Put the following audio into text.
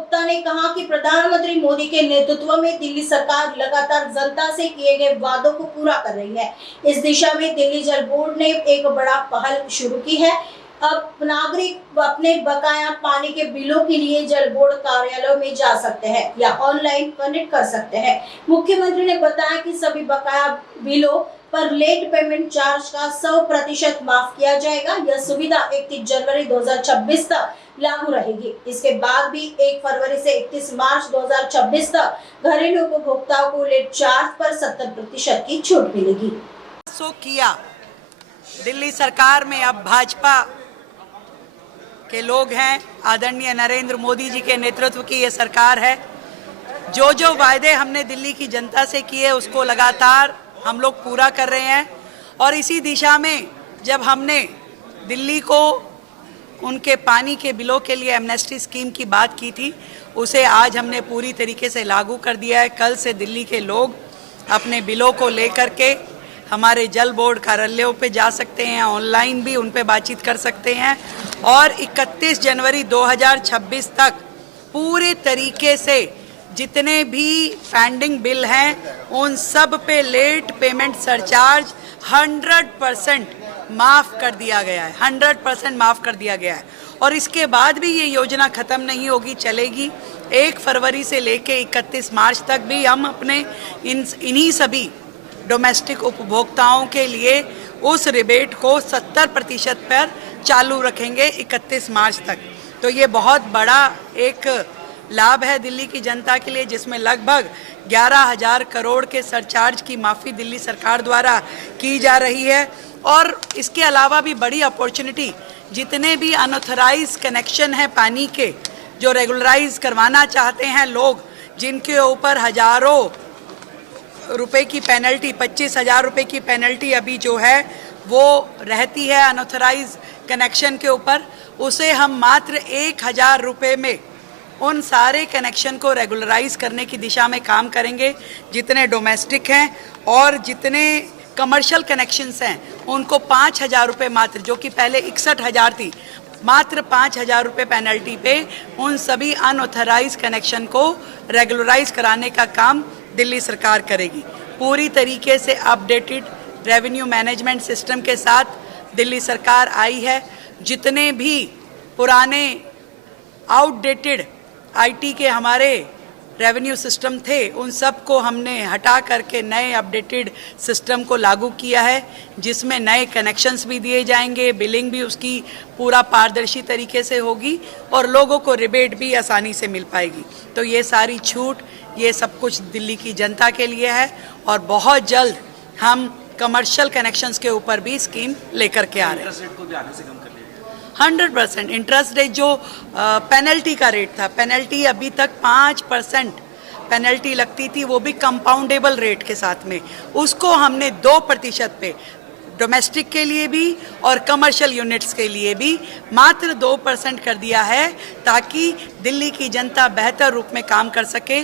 गुप्ता ने कहा कि प्रधानमंत्री मोदी के नेतृत्व में दिल्ली सरकार लगातार जनता से किए गए वादों को पूरा कर रही है। इस दिशा में दिल्ली जल बोर्ड ने एक बड़ा पहल शुरू की है। अब नागरिक अपने बकाया पानी के बिलों के लिए जल बोर्ड कार्यालयों में जा सकते हैं या ऑनलाइन कनेक्ट कर सकते हैं। मुख्यमंत्री ने बताया कि सभी बकाया बिलों पर लेट पेमेंट चार्ज का 100% माफ किया जाएगा। यह सुविधा 31 जनवरी 2026 तक लागू रहेगी। इसके बाद भी 1 फरवरी से 31 मार्च 2026 तक घरेलू उपभोक्ताओं को लेट चार्ज पर 70% की छूट मिलेगी। किया दिल्ली सरकार में अब भाजपा के लोग हैं, आदरणीय नरेंद्र मोदी जी के नेतृत्व की ये सरकार है। जो जो वायदे हमने दिल्ली की जनता से किए उसको लगातार हम लोग पूरा कर रहे हैं और इसी दिशा में जब हमने दिल्ली को उनके पानी के बिलों के लिए एमनेस्टी स्कीम की बात की थी, उसे आज हमने पूरी तरीके से लागू कर दिया है। कल से दिल्ली के लोग अपने बिलों को लेकर के हमारे जल बोर्ड कार्यालयों पे जा सकते हैं, ऑनलाइन भी उन पे बातचीत कर सकते हैं और 31 जनवरी 2026 तक पूरे तरीके से जितने भी पेंडिंग बिल हैं उन सब पे लेट पेमेंट सरचार्ज 100% माफ़ कर दिया गया है। 100% माफ़ कर दिया गया है और इसके बाद भी ये योजना ख़त्म नहीं होगी, चलेगी। 1 फरवरी से लेके 31 मार्च तक भी हम अपने इन्हीं सभी डोमेस्टिक उपभोक्ताओं के लिए उस रिबेट को 70% पर चालू रखेंगे 31 मार्च तक। तो ये बहुत बड़ा एक लाभ है दिल्ली की जनता के लिए, जिसमें लगभग 11,000 करोड़ के सरचार्ज की माफ़ी दिल्ली सरकार द्वारा की जा रही है। और इसके अलावा भी बड़ी अपॉर्चुनिटी, जितने भी अनऑथराइज कनेक्शन हैं पानी के, जो रेगुलराइज करवाना चाहते हैं लोग, जिनके ऊपर हज़ारों रुपए की पेनल्टी, 25,000 रुपये की पेनल्टी अभी जो है वो रहती है अनऑथराइज कनेक्शन के ऊपर, उसे हम मात्र 1,000 रुपये में उन सारे कनेक्शन को रेगुलराइज करने की दिशा में काम करेंगे। जितने डोमेस्टिक हैं और जितने कमर्शियल कनेक्शंस हैं उनको 5,000 रुपये मात्र, जो कि पहले 61,000 थी, मात्र 5,000 रुपये पेनल्टी पे उन सभी अनऑथराइज कनेक्शन को रेगुलराइज कराने का काम दिल्ली सरकार करेगी। पूरी तरीके से अपडेटेड रेवेन्यू मैनेजमेंट सिस्टम के साथ दिल्ली सरकार आई है। जितने भी पुराने आउटडेटेड आईटी के हमारे रेवेन्यू सिस्टम थे उन सब को हमने हटा करके नए अपडेटेड सिस्टम को लागू किया है, जिसमें नए कनेक्शंस भी दिए जाएंगे, बिलिंग भी उसकी पूरा पारदर्शी तरीके से होगी और लोगों को रिबेट भी आसानी से मिल पाएगी। तो ये सारी छूट, ये सब कुछ दिल्ली की जनता के लिए है और बहुत जल्द हम कमर्शियल कनेक्शंस के ऊपर भी स्कीम लेकर के आ रहे हैं। 100% इंटरेस्ट रेट जो पेनल्टी का रेट था, पेनल्टी अभी तक 5% पेनल्टी लगती थी, वो भी कंपाउंडेबल रेट के साथ में, उसको हमने 2% पे डोमेस्टिक के लिए भी और कमर्शियल यूनिट्स के लिए भी मात्र 2% कर दिया है, ताकि दिल्ली की जनता बेहतर रूप में काम कर सके।